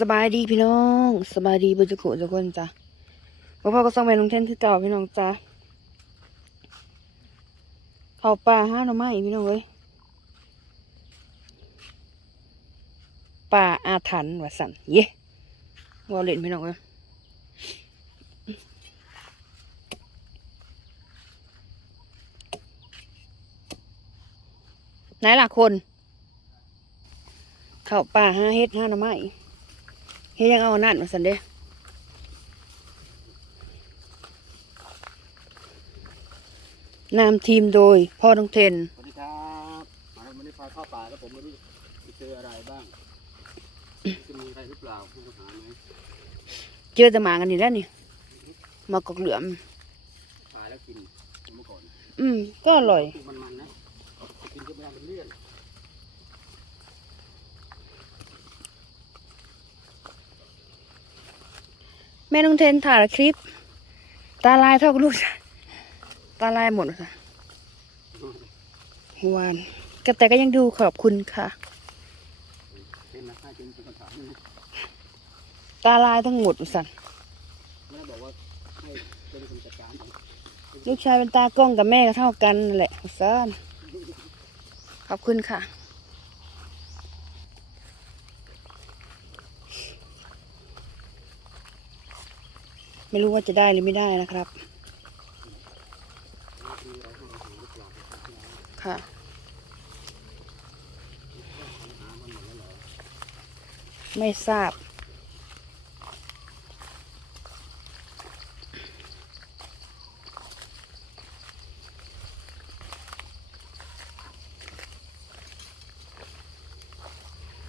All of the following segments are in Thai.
สบายดีพี่น้องสบายดีบุญจุกุทุกคนจ้ะพ่อพ่อก็ส่งไปลงเทนคือเก่าพี่น้องจ้ะเข้าป่าห้าหน่อไม้พี่น้องเว้ยป่าอาถรรพ์ว่าสั่นเย้วอลเล่นพี่น้องเว้ยไหนล่ะคน เข้าป่าห้าเฮ็ดห้าหน่อไม้ เฮ็ดยังเอาอันนั่นมาสันเด้นำทีมโดยพ่อต้องเทน สวัสดีครับมาวันนี้พาเข้าป่าแล้วผมไม่รู้จะเจออะไรบ้าง จะมีอะไรหรือเปล่าไม่รู้หาไหมเจอแต่หมากันนี่แล้วนี่มากอกเหลือม ป่าแล้วกินเมื่อก่อน อืม ก็อร่อย มันมันๆนะ กินก็ไม่ได้เป็นเลี่ยน แม่ต้องเทนถ่ายคลิป ตาลายเท่ากับลูก ตาลายหมดค่ะวานกแต่ก็ยังดูขอบคุณค่ะ ตาลายทั้งหมดสั่นลูกชายเป็นตากล้องกับแม่ก็เท่ากันแหละซ่านขอบคุณค่ะ ไม่รู้ว่าจะได้หรือไม่ได้นะครับ ค่ะ ไม่ทราบ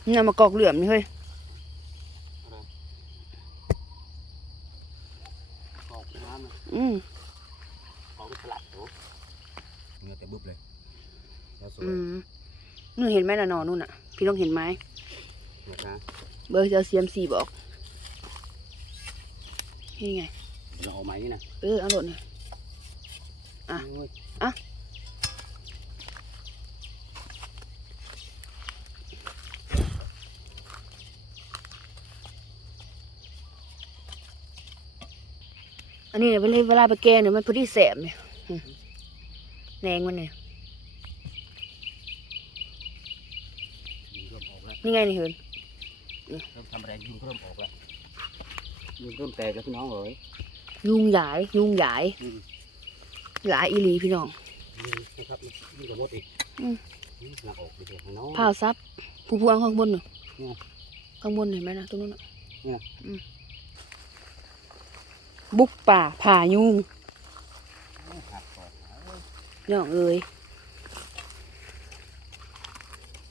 นี่มากอกเหลื่อมนี่เฮ้ย อะไรออกน้ำนะ อืมออกสลัดโอ้เนื้อแต่บึ้บเลยแล้วสวยอืมนู่นเห็นไหมน่ะนอนนู่นน่ะ พี่ต้องเห็นไหมนะคะเบอร์เจอเซียมซีบอกนี่ไงเราเอาไหมนี่นะเออเอาโหลดนี่อะโยอะ นนี้เนี่ยเวลาเวลาไปแกงเนี่ยมันพอดีแสบเนี่ยอืมแหนงมันเนี่ยยุงเริ่มออกแล้วนี่ไงนี่เห็นเริ่มทำอะไรยุงเริ่มออกแล้วยุงเริ่มแตกแล้วพี่น้องเอ๋ยยุงหยายยุงหยายอืมหลายอีหลีพี่น้องยุงนะครับยุงกับมดอีกอืมอืมหนักออกไปเลยน้องผ้าวซับผู้พวงข้างบนเนาะเนี่ยข้างบนเห็นไหมนะตรงนู้นน่ะเนี่ยอืม บุกป่าผ่ายุงหักออกน้องเอ้ย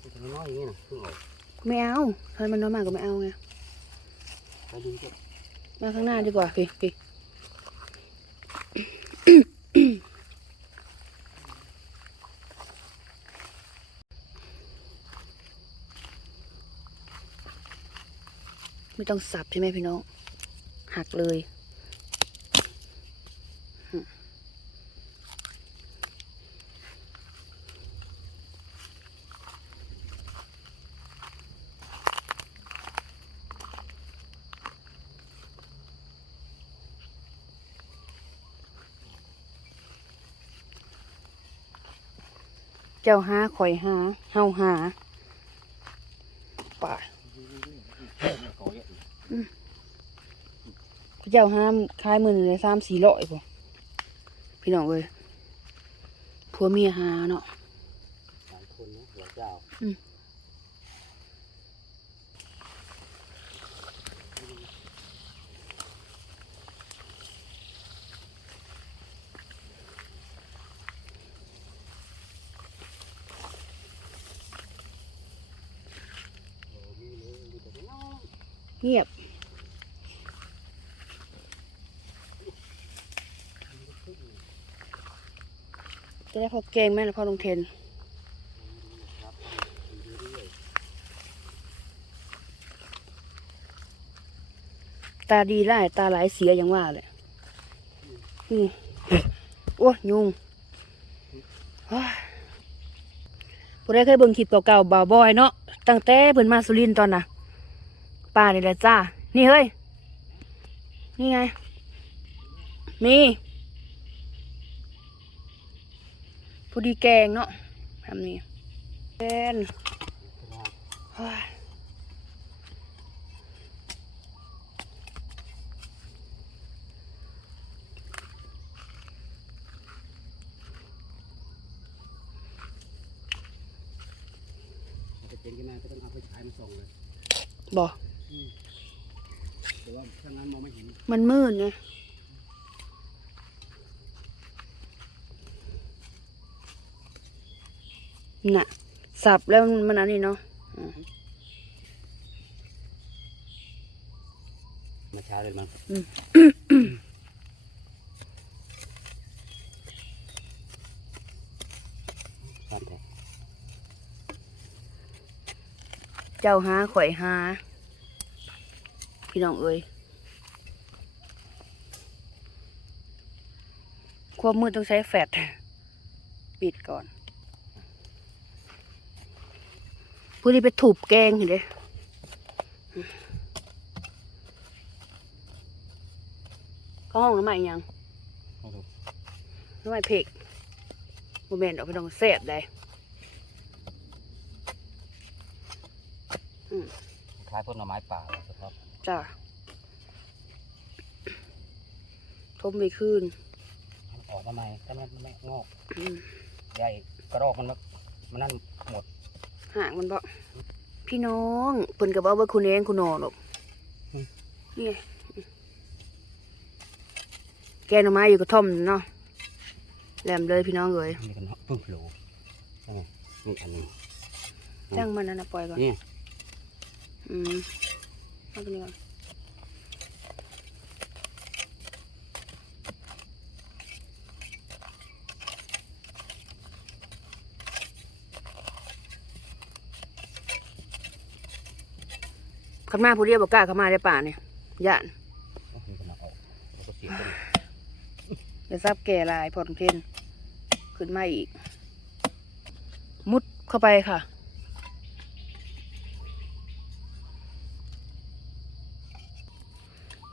เป็นน้อยอย่างนี้นะเพิ่งออกไม่เอาทำไมมันน้อยมากก็ไม่เอาไงแล้วยุงก็มาข้างหน้าดีกว่าพี่พี่ไม่ต้องสับใช่ไหมพี่น้อง หักเลย เจ้าหาข่อยหาเฮาหาป่าก่อเยอะอีกเจ้าห้ามคายมือเลยสามสี่ร้อยพอพี่น้องเอ้ยผัวเมียหาเนาะหลายคนนะหัวเจ้าอืม โอ้มีเลยมีแต่น้อย เงียบจะได้พอเกงไหมล่ะพ่อลงเทนตาดีไล่ตาหลายเสียอย่างว่าเลยอืมโอ้ยยุงผู้ใดเคยเบิ่งคลิปเก่าๆบ่าวบอยเนาะตั้งแต่เพิ่นมาสุรินทร์ตอนน่ะ ป่านี่แหละจ้า นี่เฮ้ย นี่ไง มีพอดีแกงเนาะทำนี่เป็นเฮ้ย จะเจ๋งขึ้นมาก็ต้องเอาไปฉายมาส่องเลย บอก แต่ว่าถ้างั้นมองไม่เห็นมันมืดไงน่ะ สับแล้วมันอันนี้เนาะมาเช้าเลยมั้งอืมครับผมเจ้าหาข่อยหา พี่น้องเอ้ย ความมืดต้องใช้แฟลชปิดก่อนผู้ที่ไปถูบแกงเห็นเด้เข้าห้องน้ำใหม่ยังครับผมน้ำใหม่เพกโมเมนต์ออกไปต้องแสบได้คล้ายต้นหน่อไม้ป่าครับ จ้าทมไปขึ้น ออกมาใหม่ถ้ามันไม่งอกอืมใหญ่กระรอกมันมามันนั่นหมดห่างมันบ่พี่น้องเปิ่นกับเอาไว้คุณเองคุณนอนหรอกอืมนี่ไงแกงหน่อไม้อยู่กระท่อมเนาะแหลมเลยพี่น้องเอ้ยนี่กันเพิ่งโผล่ใช่ไหมนี่อันหนึงจ้างมันนั่นนะปล่อยก่อน นี่ อืมเอาตัวนี้ก่อน ขันมาผู้เดียวบอกกล้าเข้ามาได้ป่าเนี่ยย่านนี่กันจะซับแก่ลายพอดเพนขึ้นมาอีก มุดเข้าไปค่ะ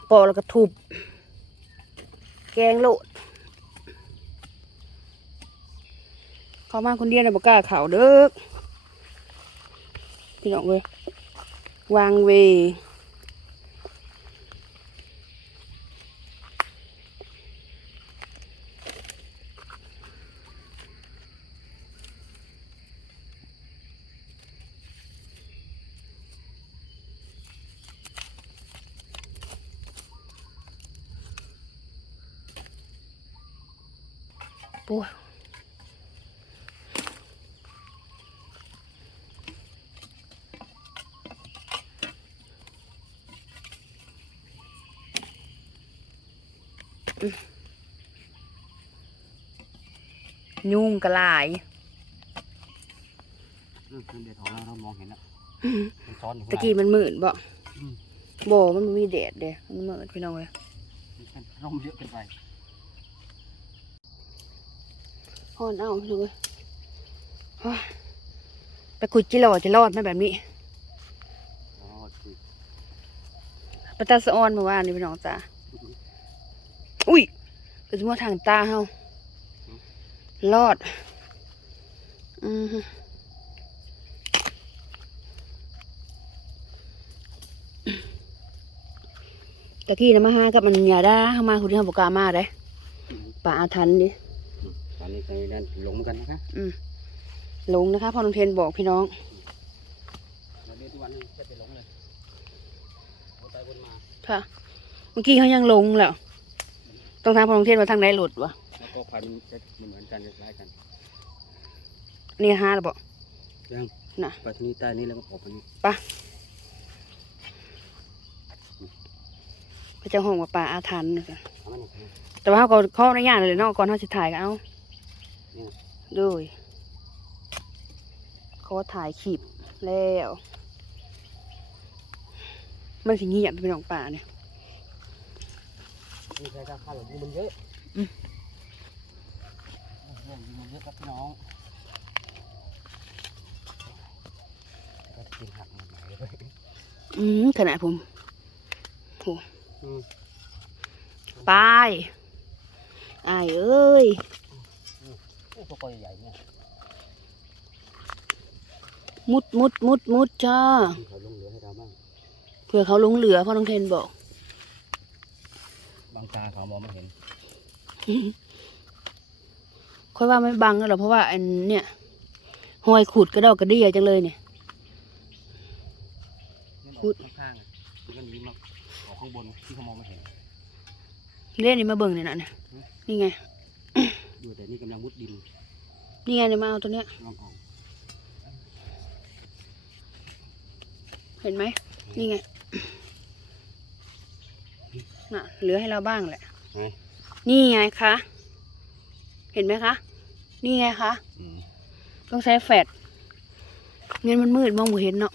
ปอกแล้วก็ทุบ แกงโลด เข้ามาคนเดียวนะบอกกล้าเข่าวเด้อพี่น้องเว้ย วางเว โอ้ยอื้อ ยุงกระลายอืมเดี๋ยวทองเรามองเห็นแล้วมันซ้อนอยู่ตะกี้มันมืดบ่อืมบ่มันบ่มีแดดเด้มันมืดพี่น้องเลยมันร่มเยอะเกินไปฮอนเอาพี่น้องเลยเฮ้ยไปคุยจิรอจะรอดไหมแบบนี้ อ๋อคือปตาสะออนเมื่อวานนี่พี่น้องจ้าอุ้ยก็จะมาทางตาเฮา รอด อือฮึตะกี้นะมาหากับมันยาด้าเข้ามาคุณที่เขาบอกกล้ามาได้ป่าอาถรรพ์ดิตอนนี้ในนั้นหลงเหมือนกันนะคะหลงนะคะพ่อลุงเทนบอกพี่น้องเราเดินทุกวันนี้แค่ไปหลงเลยวนไปวนมาค่ะเมื่อกี้เขายังหลงแล้ว ต้องถามพ่อลุงเทนว่าทางไหนหลุดวะแล้วก็ พันธุ์จะเหมือนกันคล้ายกันนี่ฮะหรือเปล่ายังน่ะไปที่นี่ใต้นี้แล้วก็ออกไปนี่พระเจ้าห้องว่าป่าอาถรรพ์นะคะเอามาหนึ่งแต่ว่าเขาก็เขาในย่านเลยเนาะก่อนเขาจะถ่ายก็เอาเนี่ยด้วยเขาว่าถ่ายคลิปแล้วมันสิเงียบเป็นของป่าเนี่ยนี่ใครก็ข้าวหลงมันเยอะอืม เรื่องมันเยอะครับพี่น้องก็กินหักมันไหนเลยอืมขนาดผมโหอืมไปอายเอ้ยโอ้ตัวใหญ่ๆเนี่ยมุดมุดมุดมุดจ้าเขาลงเหลือให้เราบ้างเผื่อเขาหลงเหลือพ่อน้องเทนบอก บางตาเขามองไม่เห็น ค่อยว่าไม่บังกันหรอกเพราะว่าอันเนี่ยหอยขุดกระดอกกระเดี่ยจังเลยเนี่ยพูดข้างๆอะมันก็หนีมาออกข้างบนที่เขามองไม่เห็นเล่นนี่มาเบิ่งเนี่ยนะเนี่ยนี่ไงดูแต่นี่กำลังมุดดินนี่ไงเนี่ยมาเอาตัวเนี้ยลองออกเห็นไหมนี่ไงน่ะเหลือให้เราบ้างแหละไหนนี่ไงคะ เห็นไหมคะ นี่ไงคะอืมต้องใช้แฟลชเงินมันมืดมองไม่เห็นเนาะ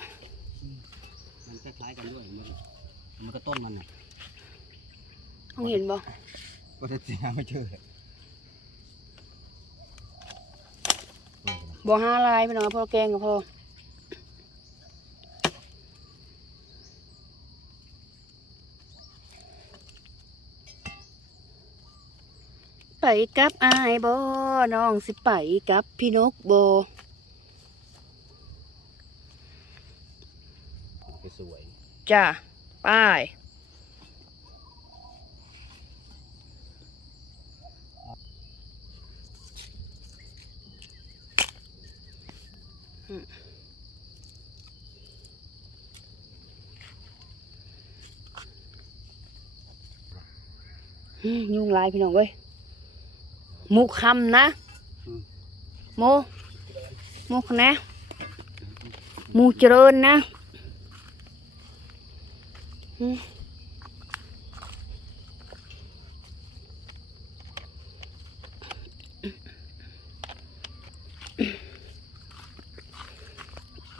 มันคล้ายๆกันด้วยมันมันก็ต้นมันน่ะต้องเห็นบ่ก็จะหาไม่เจอเลยบ่ห้าลายพี่น้องพ่อแกงกับพ่อ ไปกับอายบ่น้องสิไปกับพี่นกบ่ไปสวยจ้าไป้ายยุ่งหลายพี่น้องเว้ยห มุกคำนะโมหมุกนะหมูเจริญนะ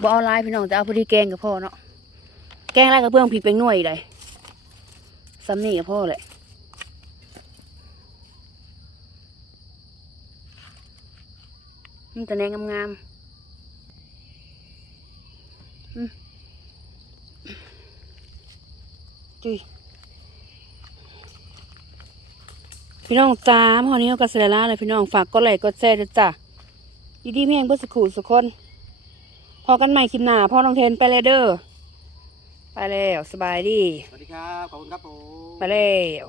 บ่เอาหลายพี่น้องจะเอาพอดีแกงกับพ่อเนาะแกงอะไรกับเพื่อนพริกเป็นหน่วยเลยซ้ำนี่กับพ่อแหละ นี่แต่แนงงามๆอืมจุยพี่น้องจ้าพอนี้เอากระเสร็จแล้วเลยพี่น้องฝากกดไลค์กดแชร์ด้วยจ้ะยินดีเพียงเพื่อสักครู่สักคน พอกันใหม่คลิปหน้าพ่อน้องเทนไปเลยเด้อไปแล้วสบายดี สวัสดีครับ ขอบคุณครับผม ไปแล้ว